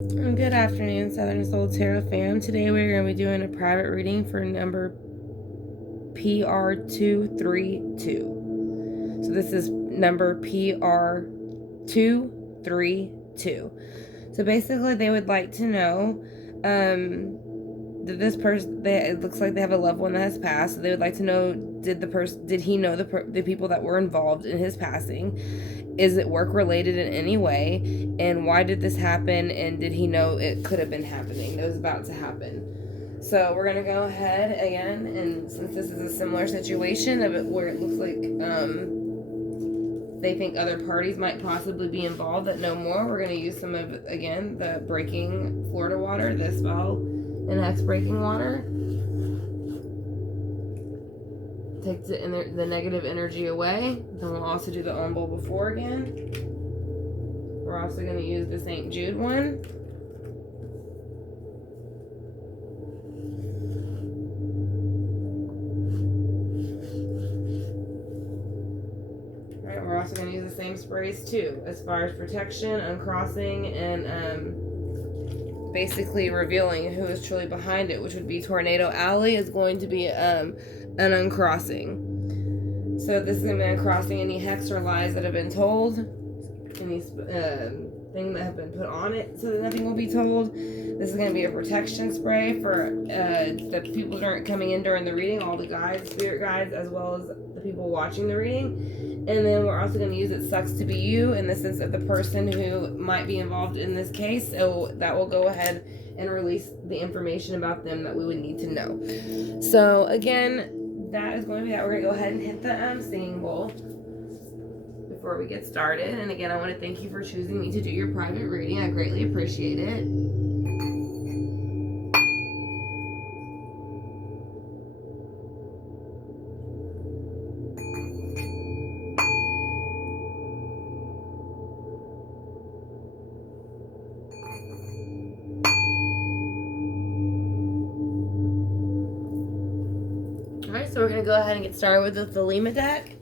Good afternoon, Southern Soul Tarot fam. Today we're going to be doing a private reading for number PR232. So this is number PR232. So basically they would like to know that this person, it looks like they have a loved one that has passed. So they would like to know, did he know the people that were involved in his passing? Is it work related in any way? And why did this happen? And did he know it could have been happening? It was about to happen. So we're going to go ahead again. And since this is a similar situation of it where it looks like they think other parties might possibly be involved that know more, we're going to use some of, again, the breaking Florida water, the spell and hex breaking water. Take the negative energy away. Then we'll also do the Om Bowl before again. We're also going to use the St. Jude one. Alright, we're also going to use the same sprays too, as far as protection, uncrossing, and basically revealing who is truly behind it, which would be Tornado Alley is going to be an uncrossing. So this is going to be uncrossing any hex or lies that have been told, any thing that have been put on it so that nothing will be told. This is going to be a protection spray for the people that aren't coming in during the reading, all the guides, spirit guides, as well as the people watching the reading. And then we're also going to use It Sucks to Be You in the sense of the person who might be involved in this case. So that will go ahead and release the information about them that we would need to know. So again, that is going to be that. We're going to go ahead and hit the singing bowl before we get started. And again, I want to thank you for choosing me to do your private reading. I greatly appreciate it. Alright, so we're going to go ahead and get started with the Thelema deck.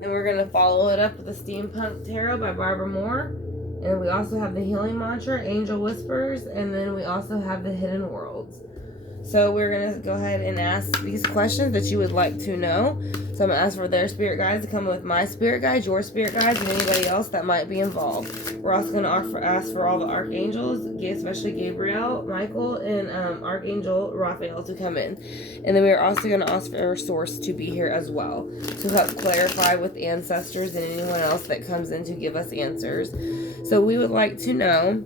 Then we're going to follow it up with the Steampunk Tarot by Barbara Moore. And we also have the Healing Mantra, Angel Whispers. And then we also have the Hidden Worlds. So we're going to go ahead and ask these questions that you would like to know. So I'm going to ask for their spirit guides to come with my spirit guides, your spirit guides, and anybody else that might be involved. We're also going to ask for all the archangels, especially Gabriel, Michael, and Archangel Raphael to come in. And then we're also going to ask for our source to be here as well to help clarify with ancestors and anyone else that comes in to give us answers. So we would like to know,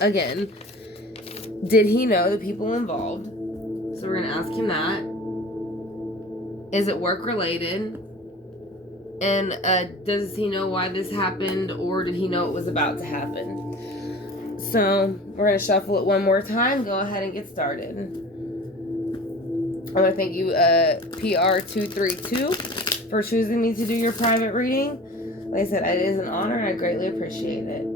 again, did he know the people involved? So we're going to ask him that. Is it work related? And does he know why this happened, or did he know it was about to happen? So we're going to shuffle it one more time. Go ahead and get started. I want to thank you, PR232, for choosing me to do your private reading. Like I said, it is an honor and I greatly appreciate it.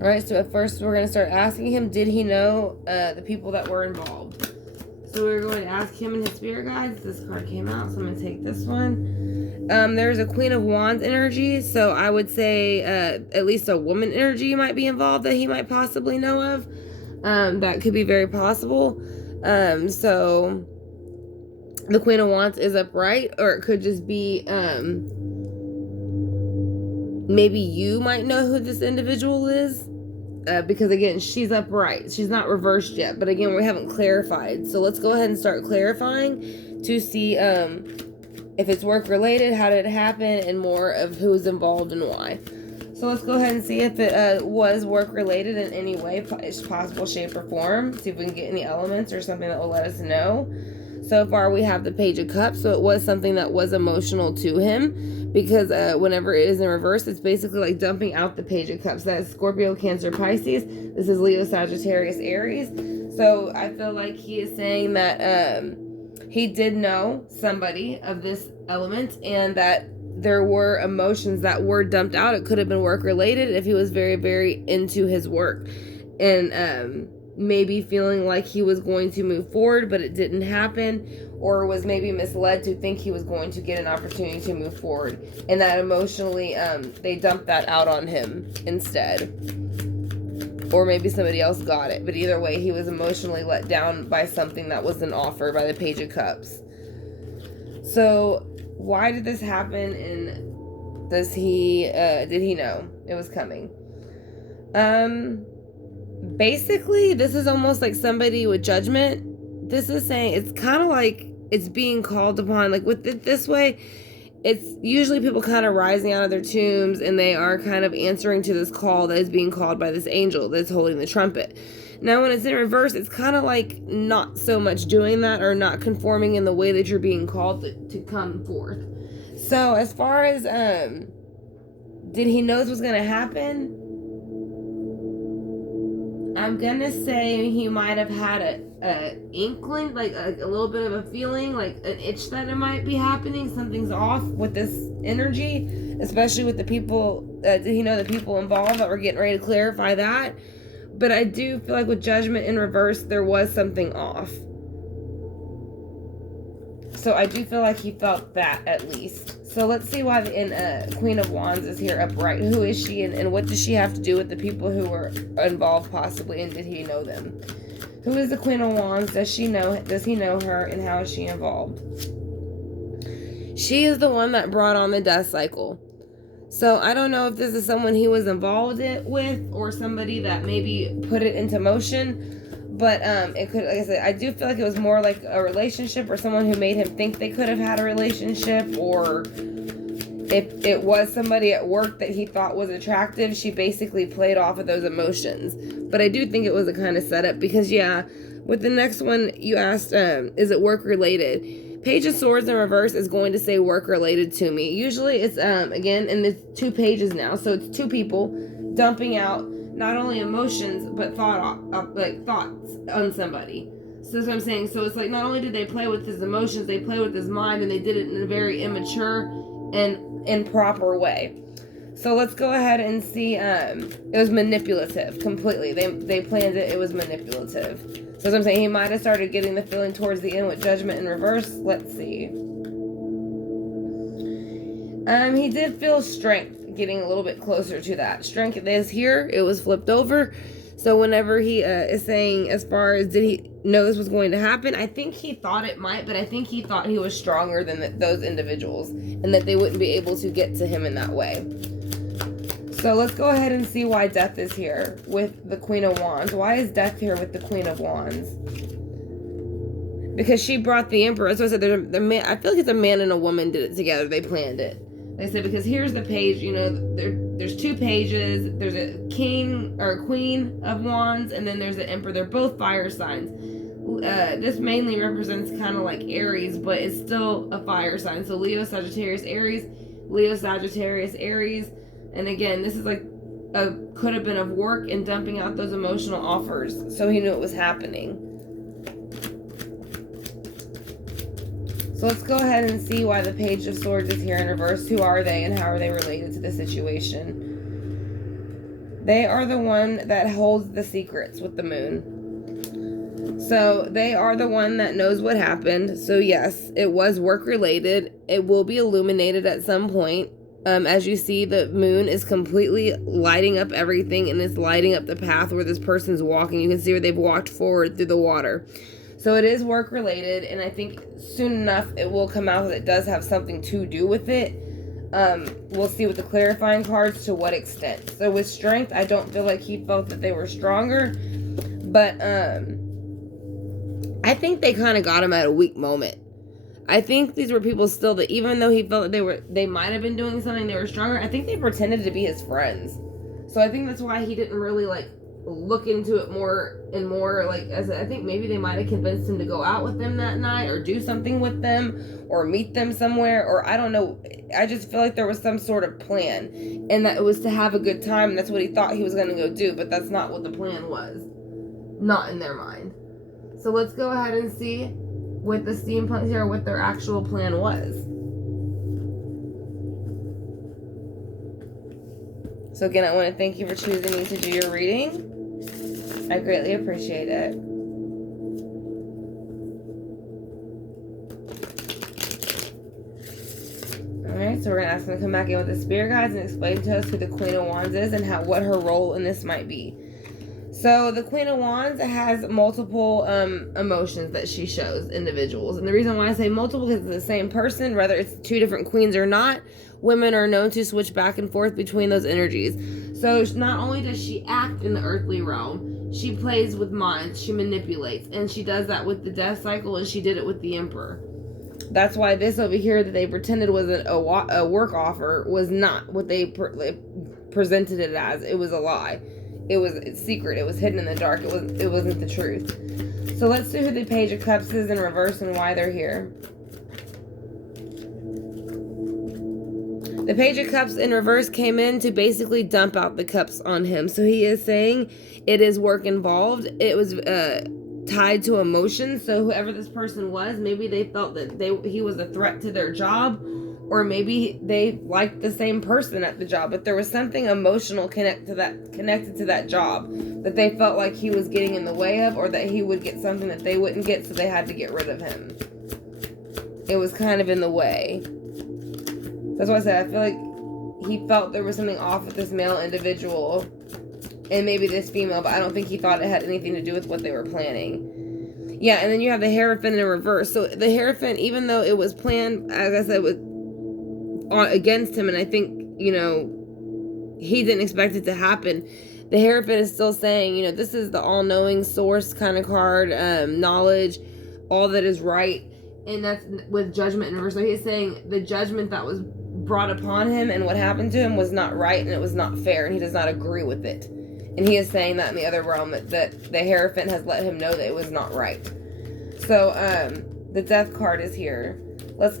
Alright, so at first we're going to start asking him, did he know the people that were involved? So we're going to ask him and his spirit guides. This card came out, so I'm going to take this one. There's a Queen of Wands energy, so I would say at least a woman energy might be involved that he might possibly know of. That could be very possible. So the Queen of Wands is upright, or it could just be maybe you might know who this individual is. Because again, she's upright. She's not reversed yet. But again, we haven't clarified. So let's go ahead and start clarifying to see if it's work related, how did it happen, and more of who's involved and why. So let's go ahead and see if it was work related in any way, possible, shape, or form. See if we can get any elements or something that will let us know. So far we have the Page of Cups, so it was something that was emotional to him, because whenever it is in reverse, it's basically like dumping out the Page of Cups. That is Scorpio, Cancer, Pisces. This is Leo, Sagittarius, Aries. So I feel like he is saying that he did know somebody of this element, and that there were emotions that were dumped out. It could have been work related if he was very, very into his work. And maybe feeling like he was going to move forward, but it didn't happen, or was maybe misled to think he was going to get an opportunity to move forward, and that emotionally they dumped that out on him instead, or maybe somebody else got it. But either way, he was emotionally let down by something that was an offer, by the Page of Cups. So why did this happen, and did he know it was coming? Basically, this is almost like somebody with judgment. This is saying, it's kind of like it's being called upon, like with it this way, it's usually people kind of rising out of their tombs, and they are kind of answering to this call that is being called by this angel that's holding the trumpet. Now, when it's in reverse, it's kind of like not so much doing that, or not conforming in the way that you're being called to come forth. So as far as did he know this was going to happen? I'm gonna say he might have had a inkling, like a little bit of a feeling, like an itch that it might be happening. Something's off with this energy, especially with the people. Did he know the people involved that were getting ready to clarify that? But I do feel like with Judgment in reverse, there was something off. So I do feel like he felt that at least. So let's see why the Queen of Wands is here upright. Who is she, and what does she have to do with the people who were involved possibly, and did he know them? Who is the Queen of Wands? Does he know her, and how is she involved? She is the one that brought on the death cycle. So I don't know if this is someone he was involved with, or somebody that maybe put it into motion. But it could, like I said, I do feel like it was more like a relationship, or someone who made him think they could have had a relationship, or if it was somebody at work that he thought was attractive, she basically played off of those emotions. But I do think it was a kind of setup, because yeah, with the next one you asked, is it work related? Page of Swords in reverse is going to say work related to me. Usually it's again, and it's 2 pages now, so it's 2 people dumping out not only emotions but thoughts on somebody. So that's what I'm saying. So it's like, not only did they play with his emotions, they played with his mind, and they did it in a very immature and improper way. So let's go ahead and see. It was manipulative completely. They planned it. It was manipulative. So as I'm saying, he might have started getting the feeling towards the end with Judgment in reverse. Let's see. He did feel strength, getting a little bit closer to that. Strength is here. It was flipped over. So whenever he is saying, as far as did he know this was going to happen, I think he thought it might, but I think he thought he was stronger than those individuals, and that they wouldn't be able to get to him in that way. So let's go ahead and see why Death is here with the Queen of Wands. Why is Death here with the Queen of Wands? Because she brought the Emperor. So I said, I feel like it's a man and a woman did it together. They planned it. They said, because here's the page, you know, there's 2 pages. There's a king or queen of wands, and then there's an emperor. They're both fire signs. This mainly represents kind of like Aries, but it's still a fire sign. So Leo, Sagittarius, Aries, Leo, Sagittarius, Aries. And again, this is like could have been of work and dumping out those emotional offers. So he knew it was happening. So let's go ahead and see why the Page of Swords is here in reverse. Who are they, and how are they related to the situation? They are the one that holds the secrets with the moon. So they are the one that knows what happened. So yes, it was work related. It will be illuminated at some point. As you see, the moon is completely lighting up everything, and it's lighting up the path where this person's walking. You can see where they've walked forward through the water. So it is work related, and I think soon enough it will come out that it does have something to do with it. We'll see with the clarifying cards to what extent. So with Strength, I don't feel like he felt that they were stronger, but I think they kind of got him at a weak moment. I think these were people still that, even though he felt that they might have been doing something, they were stronger, I think they pretended to be his friends. So I think that's why he didn't really look into it more and more. I think maybe they might have convinced him to go out with them that night, or do something with them, or meet them somewhere, or I don't know. I just feel like there was some sort of plan, and that it was to have a good time, and that's what he thought he was going to go do, but that's not what the plan was. Not in their mind. So let's go ahead and see with the steampunk here what their actual plan was. So again, I want to thank you for choosing me to do your reading. I greatly appreciate it. Alright, so we're going to ask them to come back in with the spirit guides and explain to us who the Queen of Wands is and what her role in this might be. So the Queen of Wands has multiple emotions that she shows individuals. And the reason why I say multiple is it's the same person, whether it's two different queens or not. Women are known to switch back and forth between those energies. So not only does she act in the earthly realm, she plays with minds, she manipulates. And she does that with the death cycle, and she did it with the Emperor. That's why this over here that they pretended was a work offer was not what they presented it as. It was a lie. It was secret. It was hidden in the dark. It wasn't the truth. So let's see who the Page of Cups is in reverse and why they're here. The Page of Cups in reverse came in to basically dump out the cups on him. So he is saying it is work involved. It was tied to emotion. So whoever this person was, maybe they felt that he was a threat to their job, or maybe they liked the same person at the job, but there was something emotional connected to that job that they felt like he was getting in the way of, or that he would get something that they wouldn't get, so they had to get rid of him. It was kind of in the way. That's why I said I feel like he felt there was something off with this male individual and maybe this female, but I don't think he thought it had anything to do with what they were planning. Yeah, and then you have the Hierophant in reverse. So the Hierophant, even though it was planned, as I said, against him, and I think, you know, he didn't expect it to happen, the Hierophant is still saying, you know, this is the all-knowing source kind of card, knowledge, all that is right, and that's with Judgment in reverse. So he's saying the judgment that was brought upon him and what happened to him was not right, and it was not fair, and he does not agree with it. And he is saying that in the other realm, that the Hierophant has let him know that it was not right. So the Death card is here.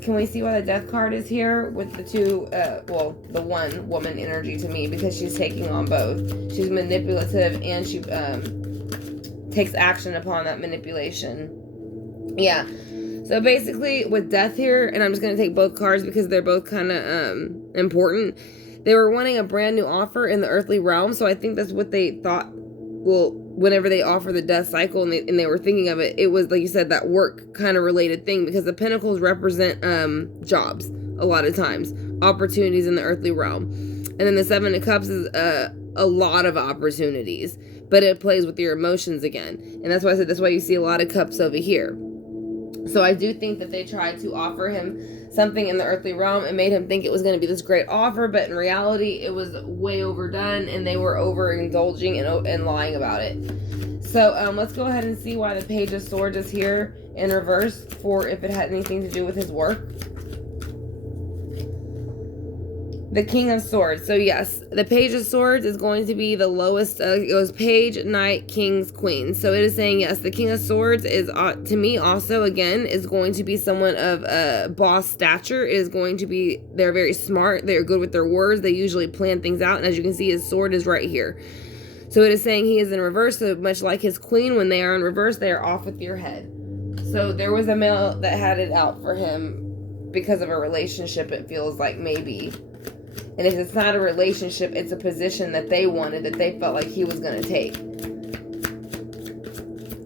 Can we see why the Death card is here with the two, the one woman energy to me, because she's taking on both. She's manipulative and she takes action upon that manipulation. Yeah. So basically with Death here, and I'm just going to take both cards because they're both kind of important. They were wanting a brand new offer in the earthly realm, so I think that's what they thought. Well, whenever they offer the death cycle and they were thinking of it, it was, like you said, that work kind of related thing, because the Pentacles represent jobs a lot of times, opportunities in the earthly realm. And then the Seven of Cups is a lot of opportunities, but it plays with your emotions again. And that's why I said that's why you see a lot of cups over here. So I do think that they tried to offer him something in the earthly realm and made him think it was going to be this great offer, but in reality it was way overdone, and they were overindulging and lying about it. So let's go ahead and see why the Page of Swords is here in reverse, for if it had anything to do with his work. The King of Swords. So yes, the Page of Swords is going to be the lowest. It goes Page, Knight, Kings, Queen. So it is saying yes, the King of Swords is, to me also, again, is going to be someone of boss stature. It is going to be, they're very smart. They're good with their words. They usually plan things out. And as you can see, his sword is right here. So it is saying he is in reverse. So much like his queen, when they are in reverse, they are off with your head. So there was a male that had it out for him because of a relationship, it feels like, maybe. And if it's not a relationship, it's a position that they wanted, that they felt like he was going to take.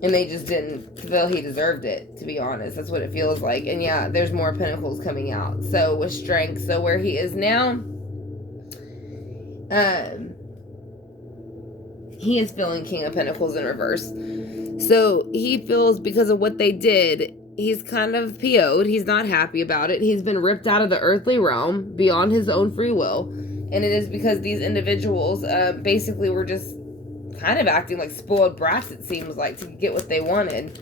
And they just didn't feel he deserved it, to be honest. That's what it feels like. And yeah, there's more Pentacles coming out. So with Strength. So where he is now, he is feeling King of Pentacles in reverse. So he feels, because of what they did, he's kind of PO'd. He's not happy about it. He's been ripped out of the earthly realm beyond his own free will. And it is because these individuals basically were just kind of acting like spoiled brats, it seems like, to get what they wanted.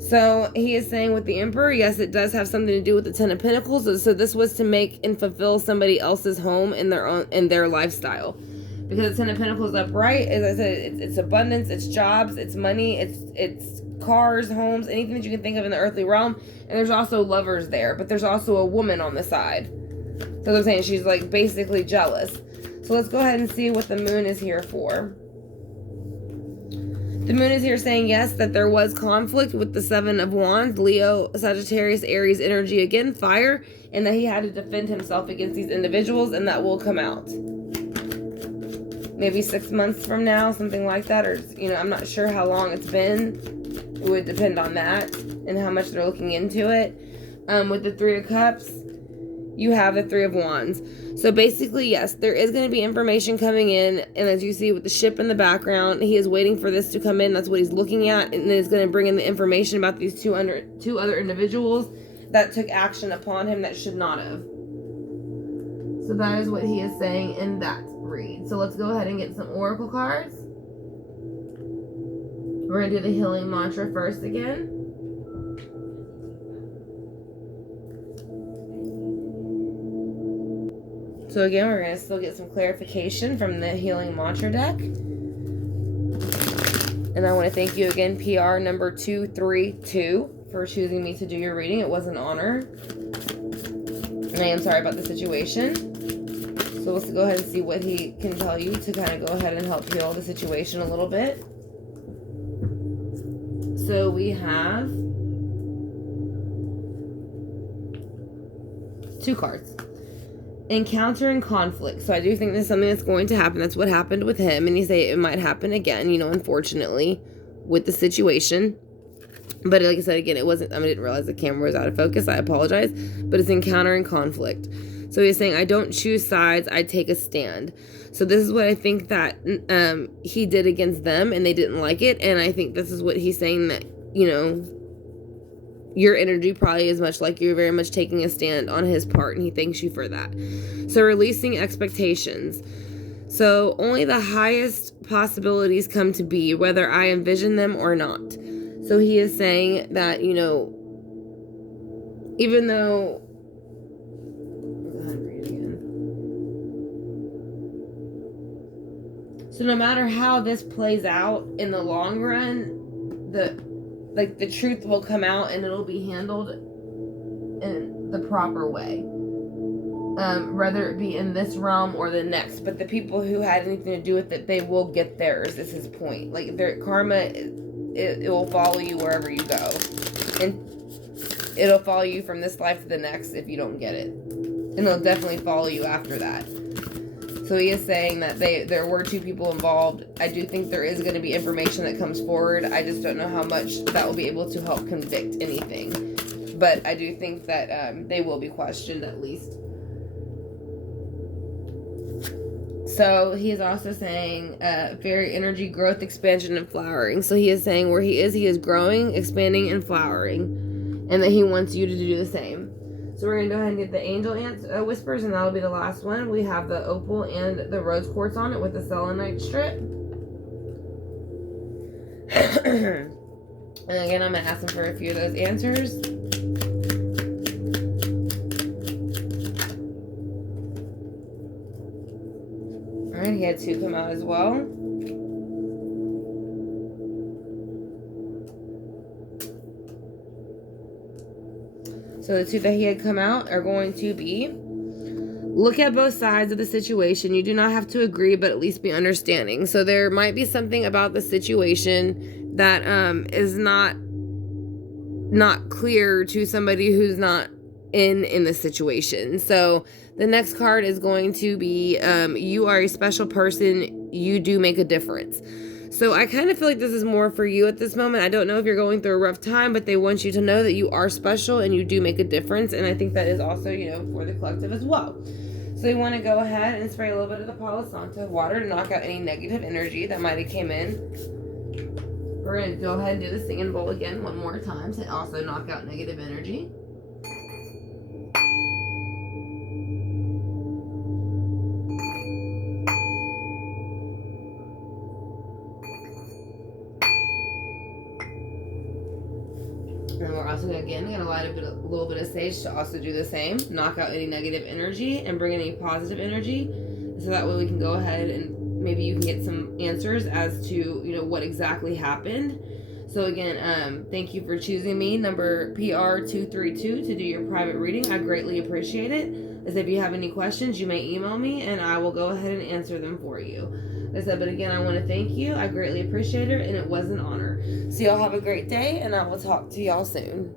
So he is saying with the Emperor, yes, it does have something to do with the Ten of Pentacles. So this was to make and fulfill somebody else's home in their lifestyle. Because the Ten of Pentacles upright, as I said, it's abundance, it's jobs, it's money, it's cars, homes, anything that you can think of in the earthly realm. And there's also lovers there, but there's also a woman on the side. So I'm saying she's like basically jealous. So let's go ahead and see what the Moon is here for. The Moon is here saying yes, that there was conflict with the Seven of Wands, Leo, Sagittarius, Aries energy, again, fire, and that he had to defend himself against these individuals, and that will come out. maybe 6 months from now, something like that, or I'm not sure how long it's been. It would depend on that and how much they're looking into it. With the Three of Cups, you have the Three of Wands. So basically, yes, there is going to be information coming in, and as you see with the ship in the background, he is waiting for this to come in. That's what he's looking at, and then it's going to bring in the information about these two other individuals that took action upon him that should not have. So that is what he is saying in that read. So let's go ahead and get some oracle cards. We're going to do the healing mantra first again. So again, we're going to still get some clarification from the healing mantra deck. And I want to thank you again, PR number 232, for choosing me to do your reading. It was an honor. And I am sorry about the situation. So let's go ahead and see what he can tell you to kind of go ahead and help heal the situation a little bit. So we have 2 cards. Encounter and conflict. So I do think this is something that's going to happen. That's what happened with him. And you say it might happen again, unfortunately, with the situation. But like I said, again, I didn't realize the camera was out of focus. I apologize. But it's encounter and conflict. So he's saying, I don't choose sides. I take a stand. So this is what I think that he did against them, and they didn't like it. And I think this is what he's saying, that, your energy probably is much like you're very much taking a stand on his part, and he thanks you for that. So releasing expectations. So only the highest possibilities come to be, whether I envision them or not. So he is saying that, even though, so no matter how this plays out in the long run, the truth will come out and it'll be handled in the proper way. Whether it be in this realm or the next. But the people who had anything to do with it, they will get theirs, is his point. Like, their karma, it will follow you wherever you go. And it'll follow you from this life to the next if you don't get it. And it'll definitely follow you after that. So he is saying that there were 2 people involved. I do think there is going to be information that comes forward. I just don't know how much that will be able to help convict anything. But I do think that they will be questioned at least. So he is also saying very energy, growth, expansion, and flowering. So he is saying where he is growing, expanding, and flowering. And that he wants you to do the same. So we're going to go ahead and get the angel whispers, and that'll be the last one. We have the opal and the rose quartz on it with the selenite strip. And again, I'm going to ask him for a few of those answers. Alright, he had 2 come out as well. So the 2 that he had come out are going to be, look at both sides of the situation. You do not have to agree, but at least be understanding. So there might be something about the situation that is not clear to somebody who's not in the situation. So the next card is going to be, you are a special person. You do make a difference. So I kind of feel like this is more for you at this moment. I don't know if you're going through a rough time, but they want you to know that you are special and you do make a difference. And I think that is also, for the collective as well. So you want to go ahead and spray a little bit of the Palo Santo water to knock out any negative energy that might have came in. We're going to go ahead and do the singing bowl again one more time to also knock out negative energy. And we're also going to light a little bit of sage to also do the same. Knock out any negative energy and bring in any positive energy. So that way we can go ahead and maybe you can get some answers as to, what exactly happened. So again, thank you for choosing me, number PR232, to do your private reading. I greatly appreciate it. As if you have any questions, you may email me and I will go ahead and answer them for you. As I said, but again, I want to thank you. I greatly appreciate it, and it was an honor. So y'all have a great day, and I will talk to y'all soon.